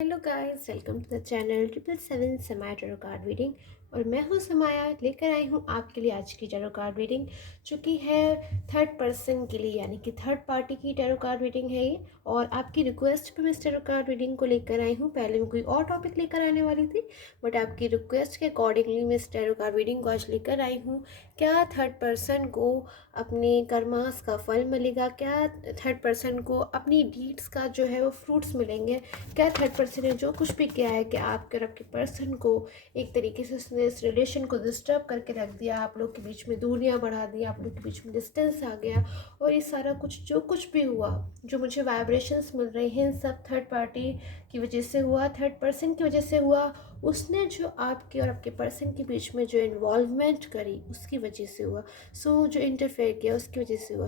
Hello guys, welcome to the channel 777 Samaya tarot card reading. और मैं हूँ समाया, लेकर आई हूँ आपके लिए आज की टैरो कार्ड रीडिंग, जो कि है थर्ड पर्सन के लिए, यानी कि थर्ड पार्टी की टैरो कार्ड रीडिंग है ये। और आपकी रिक्वेस्ट पर मैं इस टैरो कार्ड रीडिंग को लेकर आई हूँ। पहले मैं कोई और टॉपिक लेकर आने वाली थी, बट आपकी रिक्वेस्ट के अकॉर्डिंगली मैं इस टैरो कार्ड रीडिंग को आज लेकर आई हूँ। क्या थर्ड पर्सन को अपने कर्मास का फल मिलेगा? क्या थर्ड पर्सन को अपनी डीड्स का जो है वो फ्रूट्स मिलेंगे? क्या थर्ड पर्सन ने जो कुछ भी किया है कि आपके और आपके पर्सन को एक तरीके से उसने इस रिलेशन को डिस्टर्ब करके रख दिया, आप लोग के बीच में दूरियां बढ़ा दी, आप लोग के बीच में डिस्टेंस आ गया, और ये सारा कुछ जो कुछ भी हुआ, जो मुझे वाइब्रेशंस मिल रही हैं, सब थर्ड पार्टी की वजह से हुआ, थर्ड पर्सन की वजह से हुआ। उसने जो आपके और आपके पर्सन के बीच में जो इन्वॉल्वमेंट करी उसकी वजह से हुआ। जो इंटरफेयर किया उसकी वजह से हुआ।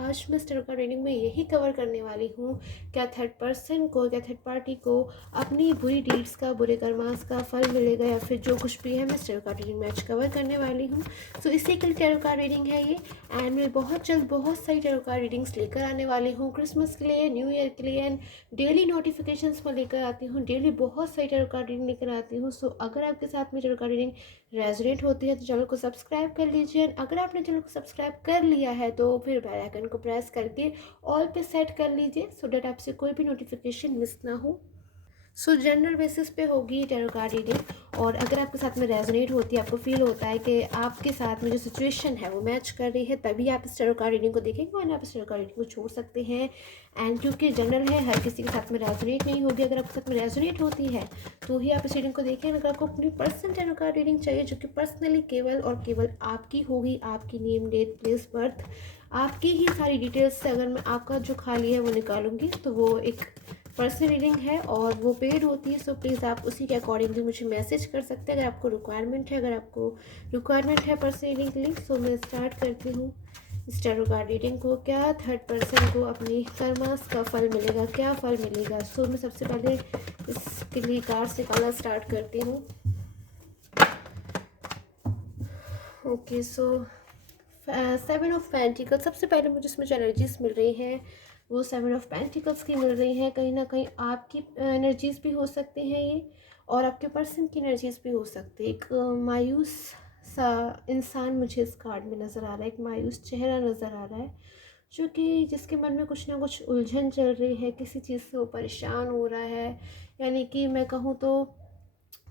आज मैं इस तरह का रीडिंग में यही कवर करने वाली हूँ। क्या थर्ड पर्सन को, क्या थर्ड पार्टी को अपनी बुरी डीड्स का, बुरे कर्मास का फल मिलेगा, या फिर जो कुछ भी है, मैं इस टैरो कार्ड रीडिंग में आज कवर करने वाली हूँ। इसी के लिए टैरो कार्ड रीडिंग है ये। एंड मैं बहुत जल्द बहुत सारी टैरो कार्ड रीडिंग्स लेकर आने वाली हूँ, क्रिसमस के लिए, न्यू ईयर के लिए। एंड डेली नोटिफिकेशंस में लेकर आती हूँ, डेली बहुत सारी टैरो कार्ड रीडिंग लेकर आती हूँ। अगर आपके साथ में टैरो कार्ड रीडिंग रेजोनेट होती है तो चैनल को सब्सक्राइब कर लीजिए। अगर आपने चैनल को सब्सक्राइब कर लिया है तो फिर बेल आइकन को प्रेस करके ऑल पे सेट कर लीजिए, सो डैट आपसे कोई भी नोटिफिकेशन मिस ना हो। जनरल बेसिस पे होगी टैरो कार्ड रीडिंग। और अगर आपके साथ में रेजोनेट होती है, आपको फील होता है कि आपके साथ में जो सिचुएशन है वो मैच कर रही है, तभी आप इस टैरो कार्ड रीडिंग को देखेंगे, और आप इस टैरो कार्ड रीडिंग को छोड़ सकते हैं। एंड क्योंकि जनरल है, हर किसी के साथ में रेजोनेट नहीं होगी। अगर आपके साथ में रेजोनेट होती है तो ही आप इस रीडिंग को देखें। अगर आपको अपनी पर्सनल टैरो कार्ड रीडिंग चाहिए, जो कि पर्सनली केवल और केवल आपकी होगी, आपकी नेम, डेट, प्लेस बर्थ, आपकी ही सारी डिटेल्स से अगर मैं आपका जो खाली है वो निकालूंगी, तो वो एक पर्सनल रीडिंग है और वो पेड होती है। प्लीज़ आप उसी के अकॉर्डिंगली मुझे मैसेज कर सकते हैं अगर आपको रिक्वायरमेंट है। पर्सनल रीडिंग के लिए, मैं स्टार्ट करती हूँ इस टैरो कार्ड रीडिंग को। क्या थर्ड पर्सन को अपनी कर्मास का फल मिलेगा? क्या फल मिलेगा? मैं सबसे पहले इसके लिए कार्ड्स निकालना स्टार्ट करती हूँ। Okay, 7 of pentacles. सबसे पहले मुझे इसमें जो एनर्जीज मिल रही हैं वो 7 ऑफ पेंटिकल्स की मिल रही हैं। कहीं ना कहीं आपकी एनर्जीज भी हो सकती हैं ये, और आपके पर्सन की एनर्जीज भी हो सकती है। एक मायूस सा इंसान मुझे इस कार्ड में नज़र आ रहा है, एक मायूस चेहरा नज़र आ रहा है, जो कि जिसके मन में कुछ ना कुछ उलझन चल रही है, किसी चीज़ से वो परेशान हो रहा है। यानी कि मैं कहूँ तो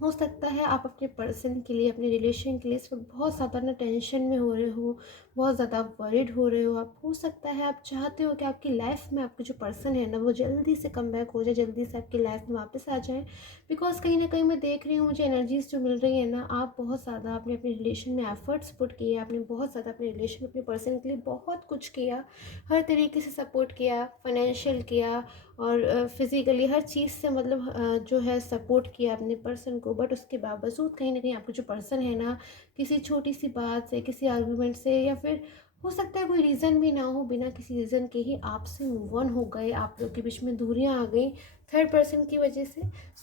हो सकता है आप अपने पर्सन के लिए, अपने रिलेशन के लिए इस वक्त बहुत ज़्यादा ना टेंशन में हो रहे हो, बहुत ज़्यादा वरिड हो रहे हो। आप हो सकता है आप चाहते हो कि आपकी लाइफ में आपके जो पर्सन है ना वो जल्दी से कम बैक हो जाए, जल्दी से आपकी लाइफ में वापस आ जाए। बिकॉज कहीं ना कहीं मैं देख रही हूँ, मुझे एनर्जीज जो मिल रही है ना, आप बहुत ज़्यादा आपने अपने रिलेशन में एफर्ट्स पुट किए, आपने बहुत ज़्यादा अपने रिलेशन में अपने पर्सन के लिए बहुत कुछ किया, हर तरीके से सपोर्ट किया, फाइनेंशियल किया और फिज़िकली हर चीज़ से, मतलब जो है सपोर्ट किया अपने पर्सन को। बट उसके बावजूद कहीं ना कहीं आपको जो पर्सन है ना, किसी छोटी सी बात से, किसी आर्गूमेंट से, या फिर हो सकता है कोई रीज़न भी ना हो, बिना किसी रीज़न के ही आपसे मूव ऑन हो गए, आप लोग के बीच में दूरियां आ गई थर्ड पर्सन की वजह से।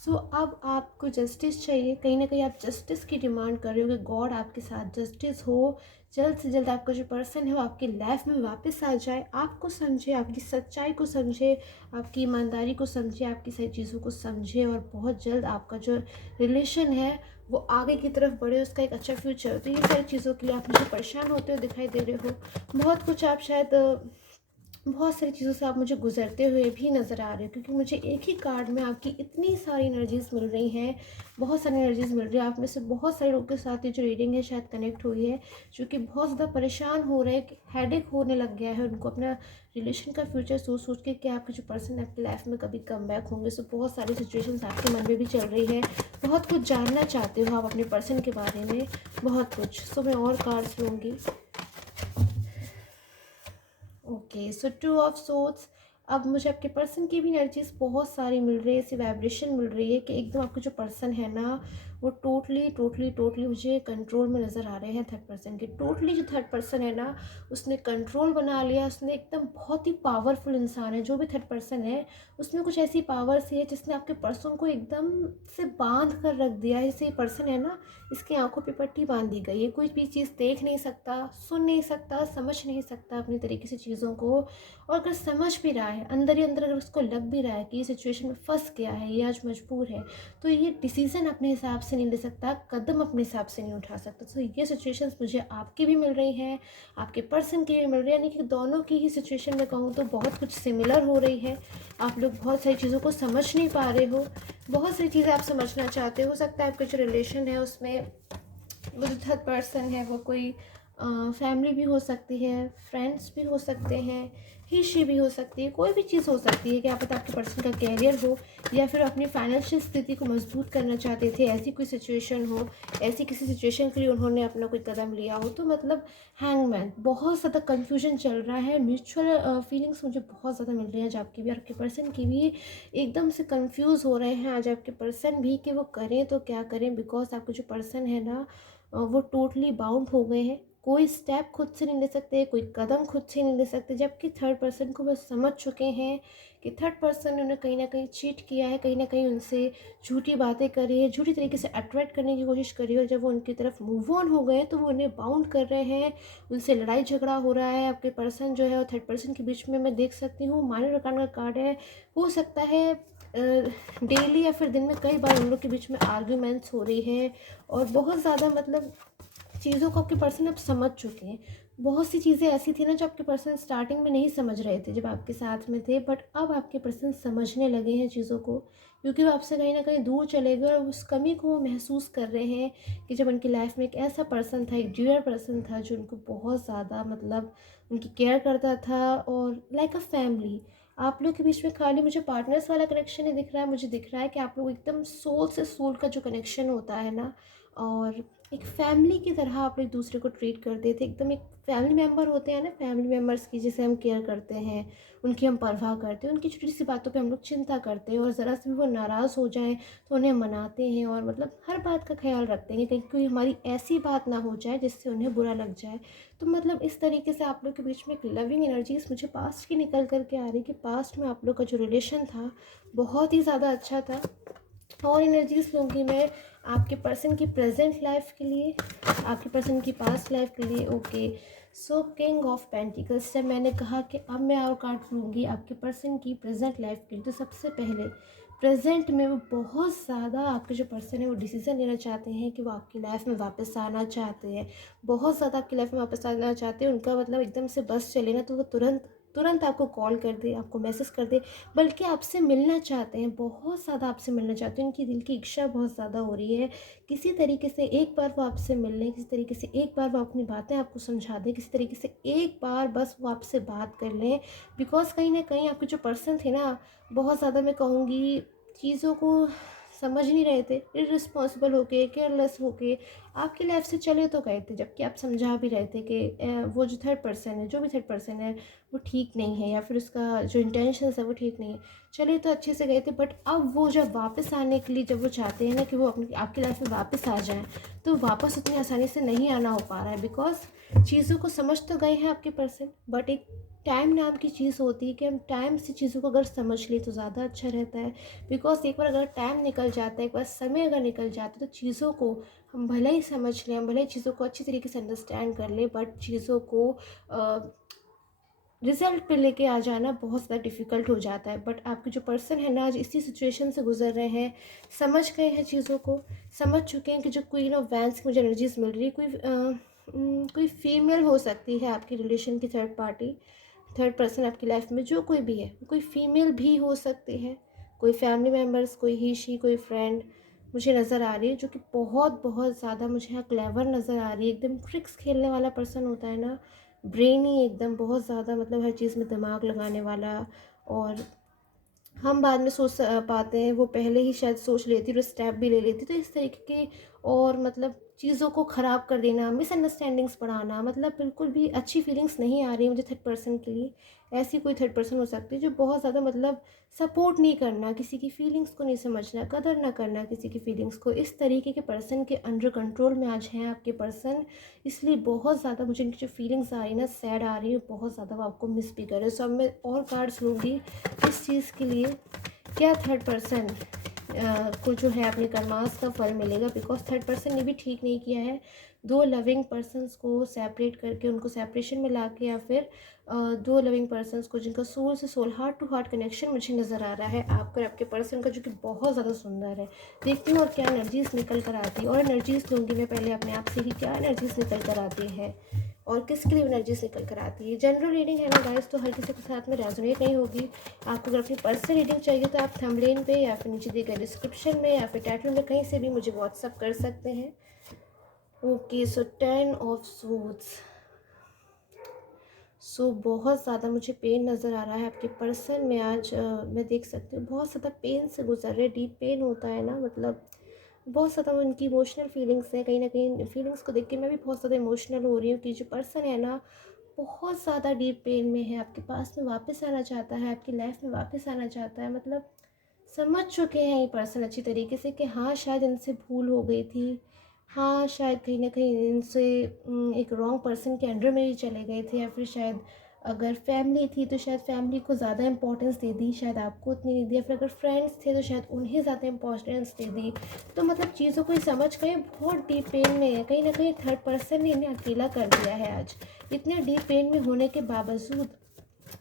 अब आपको जस्टिस चाहिए। कहीं ना कहीं आप जस्टिस की डिमांड कर रहे हो कि गॉड आपके साथ जस्टिस हो, जल्द से जल्द आपका जो पर्सन है वो आपकी लाइफ में वापस आ जाए, आपको समझे, आपकी सच्चाई को समझे, आपकी ईमानदारी को समझे, आपकी सही चीज़ों को समझे, और बहुत जल्द आपका जो रिलेशन है वो आगे की तरफ बढ़े, उसका एक अच्छा फ्यूचर। तो ये सारी चीज़ों के लिए आप मुझे परेशान होते हुए दिखाई दे रहे हो। बहुत कुछ आप शायद बहुत सारी चीज़ों से आप मुझे गुजरते हुए भी नज़र आ रहे हो, क्योंकि मुझे एक ही कार्ड में आपकी इतनी सारी एनर्जीज मिल रही हैं, बहुत सारी एनर्जीज मिल रही है। आप में से बहुत सारे लोगों के साथ ये जो रीडिंग है शायद कनेक्ट हुई है, जो कि बहुत ज़्यादा परेशान हो रहे हैं, हेडेक होने लग गया है उनको अपना रिलेशन का फ्यूचर सोच सोच के कि आपके जो पर्सन है आपकी लाइफ में कभी कम बैक होंगे। बहुत सारी सिचुएशंस आपके मन में भी चल रही है, बहुत कुछ जानना चाहते हो आप अपने पर्सन के बारे में, बहुत कुछ। मैं और कार्ड्स लूँगी। Okay, 2 of swords. अब मुझे आपके पर्सन की भी एनर्जीज बहुत सारी मिल रही है, ऐसी वाइब्रेशन मिल रही है कि एकदम आपके जो पर्सन है ना वो टोटली मुझे कंट्रोल में नज़र आ रहे हैं थर्ड पर्सन के। टोटली जो थर्ड पर्सन है ना उसने कंट्रोल बना लिया, उसने एकदम बहुत ही पावरफुल इंसान है जो भी थर्ड पर्सन है, उसमें कुछ ऐसी पावर सी है जिसने आपके पर्सन को एकदम से बांध कर रख दिया है। जैसे ये पर्सन है ना, इसकी आंखों पे पट्टी बांध दी गई है, कोई भी चीज़ देख नहीं सकता, सुन नहीं सकता, समझ नहीं सकता अपनी तरीके से चीज़ों को। और अगर समझ भी रहा है, अंदर ही अंदर अगर उसको लग भी रहा है कि ये सिचुएशन में फंस गया है, ये आज मजबूर है, तो ये डिसीज़न अपने हिसाब से नहीं ले सकता, कदम अपने हिसाब से नहीं उठा सकता। तो ये सिचुएशंस मुझे आपकी भी मिल रही हैं, आपके पर्सन की भी मिल रही है, यानी कि दोनों की ही सिचुएशन में कहूँ तो बहुत कुछ सिमिलर हो रही है। आप लोग बहुत सारी चीज़ों को समझ नहीं पा रहे हो, बहुत सारी चीज़ें आप समझना चाहते हो सकता है आपका जो रिलेशन है उसमें वो जो थर्ड पर्सन है वो कोई फैमिली भी हो सकती है, फ्रेंड्स भी हो सकते हैं, ही भी हो सकती है, कोई भी चीज़ हो सकती है। क्या पता आपके पर्सन का कैरियर हो, या फिर अपनी फाइनेंशियल स्थिति को मजबूत करना चाहते थे, ऐसी कोई सिचुएशन हो, ऐसी किसी सिचुएशन के लिए उन्होंने अपना कोई कदम लिया हो। तो मतलब हैंगमैन, बहुत ज़्यादा कन्फ्यूजन चल रहा है, म्यूचुअल फीलिंग्स मुझे बहुत ज़्यादा मिल रही हैं आज आपकी भी और आपके पर्सन की भी। एकदम से कंफ्यूज हो रहे हैं आज आपके पर्सन भी कि वो करें तो क्या करें, बिकॉज आपके जो पर्सन है ना वो टोटली बाउंड हो गए हैं। कोई स्टेप खुद से नहीं ले सकते, कोई कदम खुद से नहीं ले सकते, जबकि थर्ड पर्सन को वो समझ चुके हैं कि थर्ड पर्सन ने उन्हें कहीं ना कहीं चीट किया है, कहीं ना कहीं उनसे झूठी बातें करी है, झूठी तरीके से अट्रैक्ट करने की कोशिश करी है। और जब वो उनकी तरफ मूव ऑन हो गए तो वो उन्हें बाउंड कर रहे हैं, उनसे लड़ाई झगड़ा हो रहा है। आपके पर्सन जो है और थर्ड पर्सन के बीच में मैं देख सकती हूँ माइनर आर्कान का कार्ड है। हो सकता है डेली या फिर दिन में कई बार उन लोग के बीच में आर्ग्यूमेंट्स हो रही है, और बहुत ज़्यादा मतलब चीज़ों को आपके पर्सन अब समझ चुके हैं। बहुत सी चीज़ें ऐसी थी ना जो आपके पर्सन स्टार्टिंग में नहीं समझ रहे थे जब आपके साथ में थे, बट अब आपके पर्सन समझने लगे हैं चीज़ों को, क्योंकि वो आपसे कहीं ना कहीं दूर चले गए और उस कमी को वो महसूस कर रहे हैं कि जब उनकी लाइफ में एक ऐसा पर्सन था, एक डियर पर्सन था जो उनको बहुत ज़्यादा मतलब उनकी केयर करता था और लाइक अ फैमिली। आप लोग के बीच में खाली मुझे पार्टनर्स वाला कनेक्शन नहीं दिख रहा है, मुझे दिख रहा है कि आप लोग एकदम सोल से सोल का जो कनेक्शन होता है ना, और एक फैमिली की तरह आप एक दूसरे को ट्रीट करते थे। एकदम एक फैमिली मेम्बर होते हैं ना, फैमिली मेम्बर्स की जैसे हम केयर करते हैं, उनकी हम परवाह करते हैं, उनकी छोटी सी बातों पे हम लोग चिंता करते हैं, और ज़रा से भी वो नाराज़ हो जाएं तो उन्हें मनाते हैं, और मतलब हर बात का ख्याल रखते हैं कि कहीं कोई हमारी ऐसी बात ना हो जाए जिससे उन्हें बुरा लग जाए। तो मतलब इस तरीके से आप लोग के बीच में एक लविंग एनर्जीज मुझे पास्ट की निकल करके आ रही कि पास्ट में आप लोग का जो रिलेशन था बहुत ही ज़्यादा अच्छा था। और एनर्जीज लूँगी मैं आपके पर्सन की प्रेजेंट लाइफ के लिए, आपके पर्सन की पास्ट लाइफ के लिए। Okay, so king of pentacles, जब मैंने कहा कि अब मैं और कार्ड लूँगी आपके पर्सन की प्रेजेंट लाइफ के लिए, तो सबसे पहले प्रेजेंट में वो बहुत ज़्यादा आपके जो पर्सन है वो डिसीज़न लेना चाहते हैं कि वो आपकी लाइफ में वापस आना चाहते हैं, बहुत ज़्यादा आपकी लाइफ में वापस आना चाहते हैं। उनका मतलब एकदम से बस चले ना तो वो तुरंत तुरंत आपको कॉल कर दे, आपको मैसेज कर दे, बल्कि आपसे मिलना चाहते हैं, बहुत ज़्यादा आपसे मिलना चाहते हैं। उनकी दिल की इच्छा बहुत ज़्यादा हो रही है किसी तरीके से एक बार वो आपसे मिल लें, किसी तरीके से एक बार वो अपनी बातें आपको समझा दें, किसी तरीके से एक बार बस वो आपसे बात कर लें। बिकॉज़ कहीं ना कहीं आपके जो पर्सन थे ना बहुत ज़्यादा मैं कहूँगी चीज़ों को समझ नहीं रहे थे, इररिस्पॉन्सिबल होके, केयरलेस होके आपकी लाइफ से चले तो गए थे, जबकि आप समझा भी रहे थे कि वो जो थर्ड पर्सन है, जो भी थर्ड पर्सन है वो ठीक नहीं है, या फिर उसका जो इंटेंशंस है वो ठीक नहीं है। चले तो अच्छे से गए थे, बट अब वो जब वापस आने के लिए जब वो चाहते हैं ना कि वो अपनी आपकी लाइफ में वापस आ जाएं, तो वापस उतनी आसानी से नहीं आना हो पा रहा है। बिकॉज चीज़ों को समझ तो गए हैं आपके पर्सन, बट एक टाइम नाम की चीज़ होती है कि हम टाइम से चीज़ों को अगर समझ लें तो ज़्यादा अच्छा रहता है। बिकॉज एक बार अगर टाइम निकल जाता है, एक बार समय अगर निकल जाता है, तो चीज़ों को हम भले ही समझ लें, हम भले ही चीज़ों को अच्छी तरीके से अंडरस्टैंड कर लें, बट चीज़ों को रिजल्ट पे लेके आ जाना बहुत ज़्यादा डिफ़िकल्ट हो जाता है। बट आपके जो पर्सन है ना आज इसी सिचुएशन से गुजर रहे हैं, समझ गए हैं चीज़ों को, समझ चुके हैं कि जो क्वीन ऑफ वैंस की मुझे एनर्जीज मिल रही है, कोई फीमेल हो सकती है आपकी रिलेशन की थर्ड पार्टी, थर्ड पर्सन आपकी लाइफ में जो कोई भी है, कोई फीमेल भी हो सकती है, कोई फैमिली मेम्बर्स, कोई ही शी, कोई फ्रेंड मुझे नज़र आ रही है, जो कि बहुत बहुत ज़्यादा मुझे यहाँ क्लेवर नज़र आ रही है। एकदम ट्रिक्स खेलने वाला पर्सन होता है ना, ब्रेनी एकदम बहुत ज़्यादा, मतलब हर चीज़ में दिमाग लगाने वाला, और हम बाद में सोच पाते हैं, वो पहले ही शायद सोच लेती और स्टेप भी ले लेती। तो इस तरीके के और मतलब चीज़ों को ख़राब कर देना, मिसअंडरस्टैंडिंग्स बढ़ाना, मतलब बिल्कुल भी अच्छी फीलिंग्स नहीं आ रही मुझे थर्ड पर्सन के लिए। ऐसी कोई थर्ड पर्सन हो सकती है जो बहुत ज़्यादा मतलब सपोर्ट नहीं करना, किसी की फीलिंग्स को नहीं समझना, कदर ना करना किसी की फीलिंग्स को, इस तरीके के पर्सन के अंडर कंट्रोल में आज हैं आपके पर्सन। इसलिए बहुत ज़्यादा मुझे इनकी जो फीलिंग्स आ रही है ना, सैड आ रही है, बहुत ज़्यादा वो आपको मिस भी कर रहे हैं। सो अब मैं और कार्ड्स लूँगी इस चीज़ के लिए। क्या थर्ड पर्सन को जो है अपने कर्मास का फल मिलेगा, बिकॉज थर्ड पर्सन ने भी ठीक नहीं किया है। दो लविंग पर्सन्स को सेपरेट करके उनको सेपरेशन में ला के, या फिर दो लविंग पर्सन्स को जिनका सोल से soul, heart to heart connection मुझे नज़र आ रहा है आपका और आपके पर्सन का, जो कि बहुत ज़्यादा सुंदर है। देखती हूँ और क्या एनर्जीज निकल कर आती है, और एनर्जीज लूँगी मैं पहले अपने आप से ही क्या एनर्जीज निकल कर आती है और किसके लिए एनर्जीज निकल कर आती है। जनरल रीडिंग है ना गाइस, तो हर किसी के साथ में रेजोनेट नहीं होगी। आपको अगर अपनी पर्सनल रीडिंग चाहिए तो आप थंबनेल पे या फिर नीचे दिए गए डिस्क्रिप्शन में या फिर टाइटल में कहीं से भी मुझे व्हाट्सअप कर सकते हैं। Okay, so 10 of swords. So बहुत ज़्यादा मुझे पेन नज़र आ रहा है आपके पर्सन में आज। मैं देख सकती हूँ बहुत ज़्यादा पेन से गुजर रहे। डीप पेन होता है ना, मतलब बहुत ज़्यादा उनकी इमोशनल फीलिंग्स हैं। कहीं ना कहीं फीलिंग्स को देख के मैं भी बहुत ज़्यादा इमोशनल हो रही हूँ कि जो पर्सन है ना, बहुत ज़्यादा डीप पेन में है, आपके पास में वापस आना चाहता है, आपकी लाइफ में वापस आना चाहता है। मतलब समझ चुके हैं ये पर्सन अच्छी तरीके से कि हाँ शायद इनसे भूल हो गई थी, हाँ शायद कहीं ना कहीं इनसे एक रॉन्ग पर्सन के अंडर में ही चले गए थे, या फिर शायद अगर फैमिली थी तो शायद फैमिली को ज़्यादा इंपॉर्टेंस दे दी, शायद आपको उतनी नहीं दी, या फिर अगर फ्रेंड्स थे तो शायद उन्हें ज़्यादा इंपॉर्टेंस दे दी। तो मतलब चीज़ों को ही समझ गए, बहुत डीप पेन में है। कहीं ना कहीं थर्ड पर्सन ने इन्हें अकेला कर दिया है आज। इतने डीप पेन में होने के बावजूद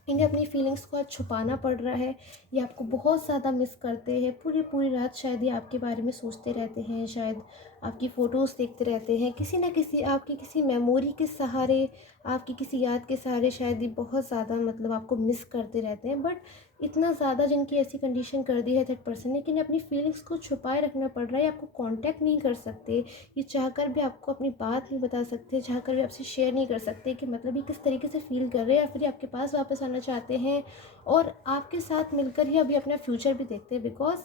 इन्हें अपनी फीलिंग्स को आज छुपाना पड़ रहा है। ये आपको बहुत ज़्यादा मिस करते हैं। पूरी पूरी रात शायद ये आपके बारे में सोचते रहते हैं, शायद आपकी फ़ोटोज़ देखते रहते हैं, किसी न किसी आपकी किसी मेमोरी के सहारे, आपकी किसी याद के सहारे शायद ये बहुत ज़्यादा मतलब आपको मिस करते रहते हैं। बट इतना ज़्यादा जिनकी ऐसी कंडीशन कर दी है थर्ड पर्सन ने कि इन्हें अपनी फीलिंग्स को छुपाए रखना पड़ रहा है। आपको कांटेक्ट नहीं कर सकते, ये चाहकर भी आपको अपनी बात नहीं बता सकते, चाहकर भी आपसे शेयर नहीं कर सकते कि मतलब ये किस तरीके से फ़ील कर रहे हैं, या फिर ये आपके पास वापस आना चाहते हैं और आपके साथ मिलकर ही अभी अपना फ्यूचर भी देखते हैं। बिकॉज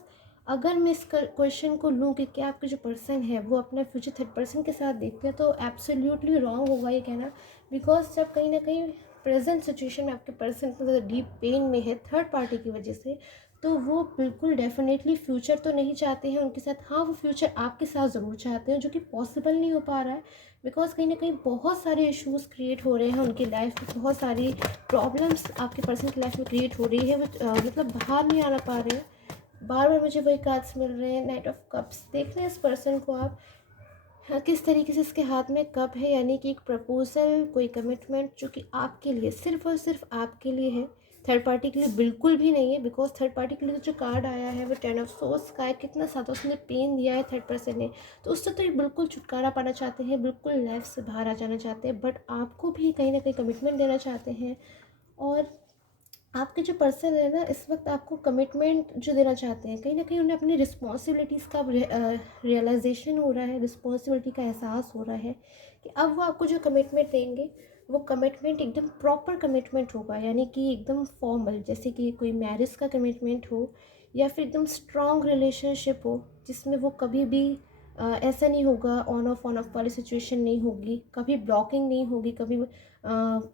अगर मैं इस क्वेश्चन को लूँ कि क्या आपके जो पर्सन है वो अपना फ्यूचर थर्ड पर्सन के साथ देखते हैं, तो एब्सोल्युटली रॉन्ग होगा ये कहना। बिकॉज जब कहीं ना कहीं प्रेजेंट सिचुएशन में आपके पर्सन इतना ज़्यादा डीप पेन में है थर्ड पार्टी की वजह से, तो वो बिल्कुल डेफिनेटली फ्यूचर तो नहीं चाहते हैं उनके साथ। हाँ, वो फ्यूचर आपके साथ ज़रूर चाहते हैं, जो कि पॉसिबल नहीं हो पा रहा है। बिकॉज कहीं ना कहीं बहुत सारे इश्यूज़ क्रिएट हो रहे हैं उनकी लाइफ में, बहुत सारी प्रॉब्लम्स आपके पर्सन की लाइफ में क्रिएट हो रही है। वो मतलब बाहर नहीं आना पा रहे हैं। बार बार मुझे वही कार्ड्स मिल रहे हैं, नाइट ऑफ कप्स। देख रहे हैं इस पर्सन को आप, हाँ, किस तरीके से इसके हाथ में कप है, यानी कि एक प्रपोजल, कोई कमिटमेंट जो कि आपके लिए, सिर्फ और सिर्फ आपके लिए है, थर्ड पार्टी के लिए बिल्कुल भी नहीं है। बिकॉज थर्ड पार्टी के लिए जो कार्ड आया है वो 10 ऑफ सोर्स का है। कितना ज़्यादा उसने पेन दिया है थर्ड पर्सन ने, तो उससे तो ये बिल्कुल छुटकारा पाना चाहते हैं, बिल्कुल लाइफ से बाहर आ जाना चाहते हैं। बट आपको भी कहीं ना कहीं कमिटमेंट देना चाहते हैं, और आपके जो पर्सन है ना इस वक्त आपको कमिटमेंट जो देना चाहते हैं, कहीं ना कहीं उन्हें अपनी रिस्पॉन्सिबिलिटीज़ का रियलाइजेशन हो रहा है, रिस्पॉन्सिबिलिटी का एहसास हो रहा है कि अब वो आपको जो कमिटमेंट देंगे वो कमिटमेंट एकदम प्रॉपर कमिटमेंट होगा, यानी कि एकदम फॉर्मल, जैसे कि कोई मैरिज का कमिटमेंट हो, या फिर एकदम स्ट्रॉन्ग रिलेशनशिप हो जिसमें वो कभी भी ऐसा नहीं होगा, ऑन ऑफ वाली सिचुएशन नहीं होगी, कभी ब्लॉकिंग नहीं होगी, कभी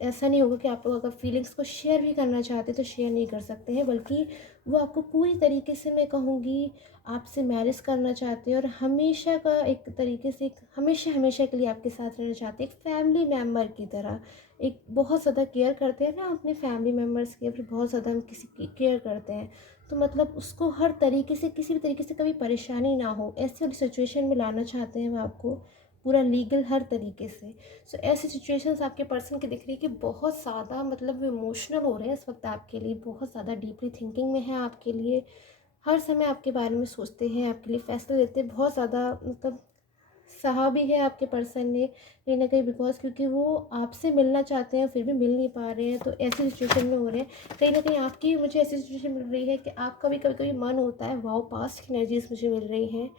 ऐसा नहीं होगा कि आप लोग अगर फीलिंग्स को शेयर भी करना चाहते हैं तो शेयर नहीं कर सकते हैं, बल्कि वो आपको पूरी तरीके से, मैं कहूँगी, आपसे मैरिज करना चाहते हैं, और हमेशा का एक तरीके से हमेशा हमेशा के लिए आपके साथ रहना चाहते हैं, एक फैमिली मेम्बर की तरह। एक बहुत ज़्यादा केयर करते हैं ना अपने फैमिली मेम्बर्स की, या फिर बहुत ज़्यादा हम किसी की केयर करते हैं, तो मतलब उसको हर तरीके से, किसी भी तरीके से कभी परेशानी ना हो, ऐसी वाली सिचुएशन में लाना चाहते हैं वो आपको, पूरा लीगल हर तरीके से। सो ऐसी सिचुएशंस आपके पर्सन की दिख रही है कि बहुत ज़्यादा मतलब इमोशनल हो रहे हैं इस वक्त आपके लिए, बहुत ज़्यादा डीपली थिंकिंग में है आपके लिए, हर समय आपके बारे में सोचते हैं, आपके लिए फैसले लेते हैं, बहुत ज़्यादा मतलब सहा भी है आपके पर्सन ने कहीं ना कहीं। बिकॉज क्योंकि वो आपसे मिलना चाहते हैं फिर भी मिल नहीं पा रहे हैं, तो ऐसी सिचुएशन में हो रहे हैं। कहीं ना कहीं आपकी मुझे ऐसी सिचुएशन मिल रही है कि आपका भी कभी कभी मन होता है, वाओ पास्ट की एनर्जीज मुझे मिल रही हैं,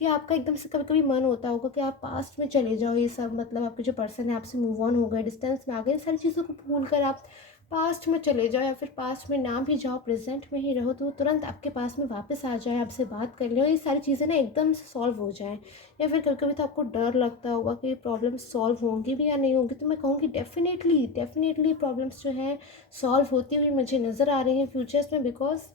कि आपका एकदम से कभी कभी मन होता होगा कि आप पास्ट में चले जाओ। ये सब मतलब आपके जो पर्सन है आपसे मूव ऑन हो गए, डिस्टेंस में आ गए, सारी चीज़ों को भूल कर आप पास्ट में चले जाओ, या फिर पास्ट में ना भी जाओ, प्रेजेंट में ही रहो, तो वो तुरंत आपके पास में वापस आ जाए, आपसे बात कर ले, और ये सारी चीज़ें ना एकदम से सॉल्व हो जाएं। या फिर कभी कभी तो आपको डर लगता होगा कि प्रॉब्लम सॉल्व होंगी भी या नहीं होंगी, तो मैं कहूँगी डेफिनेटली डेफिनेटली प्रॉब्लम्स जो हैं सॉल्व होती हुई मुझे नज़र आ रही हैं फ्यूचर्स में। बिकॉज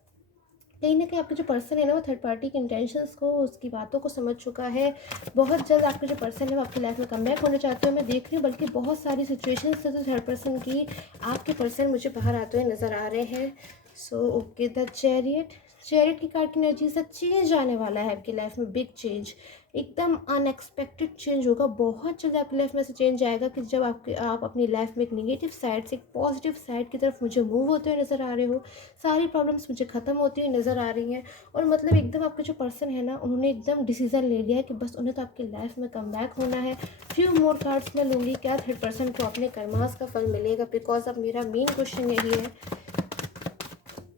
कहीं ना कहीं आपके जो पर्सन है ना वो थर्ड पार्टी के इंटेंशंस को, उसकी बातों को समझ चुका है। बहुत जल्द आपके जो पर्सन है वो आपकी लाइफ में कमबैक होना चाहते हो, मैं देख रही हूँ। बल्कि बहुत सारी सिचुएशंस से तो थर्ड पर्सन की आपके पर्सन मुझे बाहर आते हुए नज़र आ रहे हैं। So okay, the chariot, chariot की कार्ड की एनर्जी से चेंज आने वाला है आपकी लाइफ में, बिग चेंज, एकदम अनएक्सपेक्टेड चेंज होगा। बहुत जल्द आपकी लाइफ में से चेंज आएगा कि जब आप अपनी लाइफ में एक नेगेटिव साइड से एक पॉजिटिव साइड की तरफ मुझे मूव होते हुए नज़र आ रहे हो। सारी प्रॉब्लम्स मुझे ख़त्म होती हुई नज़र आ रही हैं, और मतलब एकदम आपके जो पर्सन है ना, उन्होंने एकदम डिसीजन ले लिया है कि बस उन्हें तो आपकी लाइफ में कम बैक होना है। फ्यू मोर कार्ड्स मैं लूँगी, क्या थर्ड पर्सन को अपने कर्मास का फल मिलेगा, बिकॉज अब मेरा मेन क्वेश्चन यही है।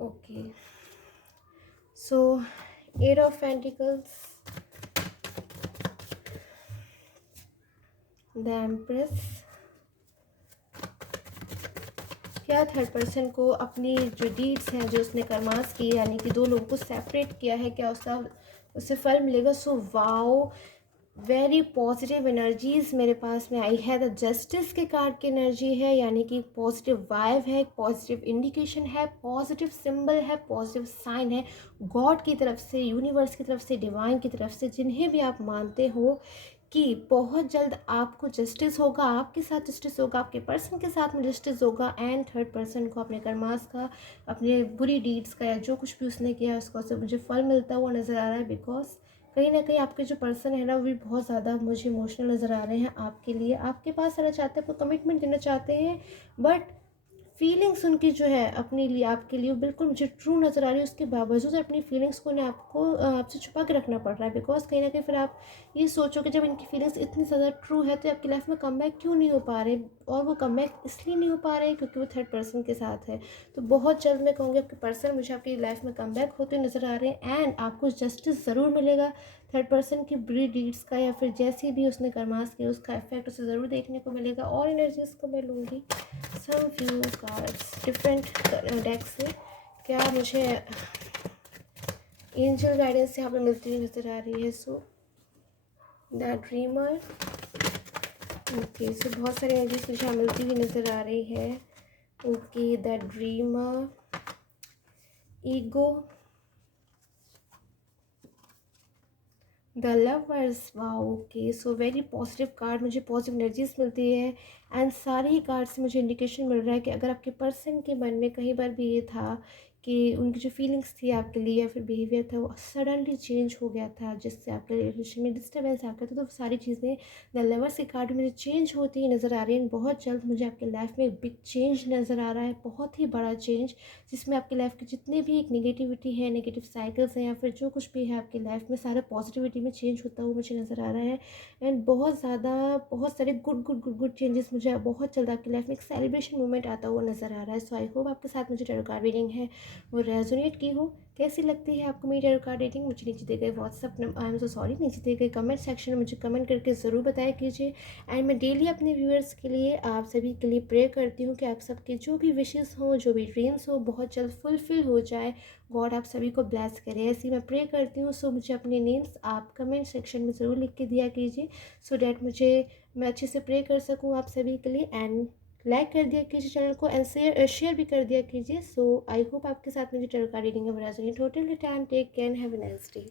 Okay, so eight of pentacles, the empress. क्या थर्ड पर्सन को अपनी जो डीड्स हैं, जो उसने कर्मास की, यानी कि दो लोगों को सेपरेट किया है, क्या उससे फल मिलेगा? So wow, very positive energies मेरे पास में आई है। द जस्टिस के कार्ड की एनर्जी है, यानी कि पॉजिटिव वाइब है, पॉजिटिव इंडिकेशन है, पॉजिटिव सिंबल है, पॉजिटिव साइन है, गॉड की तरफ से, यूनिवर्स की तरफ से, डिवाइन की तरफ से, जिन्हें भी आप मानते हो, कि बहुत जल्द आपको जस्टिस होगा, आपके साथ जस्टिस होगा, आपके पर्सन के साथ में जस्टिस होगा। एंड थर्ड पर्सन को अपने कर्मास का, अपने बुरी डीड्स का, या जो कुछ भी उसने किया है उसका से मुझे फल मिलता हुआ नज़र आ रहा है। बिकॉज कहीं ना कहीं आपके जो पर्सन है ना, वो भी बहुत ज़्यादा मुझे इमोशनल नज़र आ रहे हैं आपके लिए, आपके पास आना चाहते हैं, आपको कमिटमेंट देना चाहते हैं, बट फीलिंग्स उनकी जो है अपने लिए, आपके लिए, बिल्कुल मुझे ट्रू नज़र आ रही है। उसके बावजूद अपनी फीलिंग्स को ना आपको आपसे छुपा के रखना पड़ रहा है। बिकॉज कहीं ना कहीं फिर आप ये सोचो कि जब इनकी फीलिंग्स इतनी ज़्यादा ट्रू है, तो आपकी लाइफ में कमबैक क्यों नहीं हो पा रहे? और वो कमबैक इसलिए नहीं हो पा रहे क्योंकि वो थर्ड पर्सन के साथ है। तो बहुत जल्द मैं कहूँगी आपके पर्सन मुझे आपकी लाइफ में कमबैक होते नज़र आ रहे हैं, एंड आपको जस्टिस ज़रूर मिलेगा। थर्ड पर्सन की बुरी डीड्स का, या फिर जैसी भी उसने कर्मास की, उसका इफेक्ट उसे ज़रूर देखने को मिलेगा। और एनर्जीज को मैं लूँगी some few cards different deck से। क्या मुझे एंजल गाइडेंस यहाँ पे मिलती हुई नज़र आ रही है? So the dreamer. ओके, सो बहुत सारी एनर्जीज मुझे यहाँ मिलती हुई नज़र आ रही है। Okay, the dreamer, ego, the lovers. Wow, okay, so very positive card, मुझे पॉजिटिव एनर्जीज मिलती है। एंड सारे ही कार्ड से मुझे इंडिकेशन मिल रहा है कि अगर आपके पर्सन के मन में कहीं बार भी ये था कि उनकी जो फीलिंग्स थी आपके लिए, या फिर बिहेवियर था, वो सडनली चेंज हो गया था, जिससे आपके रिलेशन में डिस्टर्बेंस आ गया था, तो सारी चीज़ें द लवर्स के कार्ड में चेंज होती ही नज़र आ रही है। बहुत जल्द मुझे आपके लाइफ में एक बिग चेंज नज़र आ रहा है, बहुत ही बड़ा चेंज, जिसमें आपकी लाइफ के जितने भी एक नेगेटिविटी है, नेगेटिव साइकिल्स हैं, या फिर जो कुछ भी है आपकी लाइफ में, सारा पॉजिटिविटी में चेंज होता हुआ मुझे नज़र आ रहा है। एंड बहुत ज़्यादा, बहुत सारे good good good good changes मुझे बहुत जल्द आपकी लाइफ में एक सेलिब्रेशन मोमेंट आता हुआ नज़र आ रहा है। सो आई होप आपके साथ मुझे टैरो कार्ड रीडिंग है वो रेजोनेट की हो। कैसी लगती है आपको मेरी टैरो कार्ड रीडिंग? मुझे नीचे दिए गए WhatsApp I am so sorry, नीचे दिए गए कमेंट सेक्शन में मुझे कमेंट करके ज़रूर बताया कीजिए। एंड मैं डेली अपने व्यूअर्स के लिए, आप सभी के लिए प्रे करती हूँ कि आप सबके जो भी विशेज़ हों, जो भी ड्रीम्स हो, बहुत जल्द फुलफिल हो जाए। गॉड आप सभी को ब्लेस करे, ऐसी मैं प्रे करती हूँ। सो मुझे अपने नेम्स आप कमेंट सेक्शन में ज़रूर लिख के दिया कीजिए, सो डैट मैं अच्छे से प्रे कर सकूँ आप सभी के लिए। एंड लाइक कर दिया कीजिए चैनल को, एंड शेयर भी कर दिया कीजिए। सो आई होप आपके साथ मुझे टैरो कार्ड रीडिंग में रेजोनेट हो। Till the time, take care, have a nice day.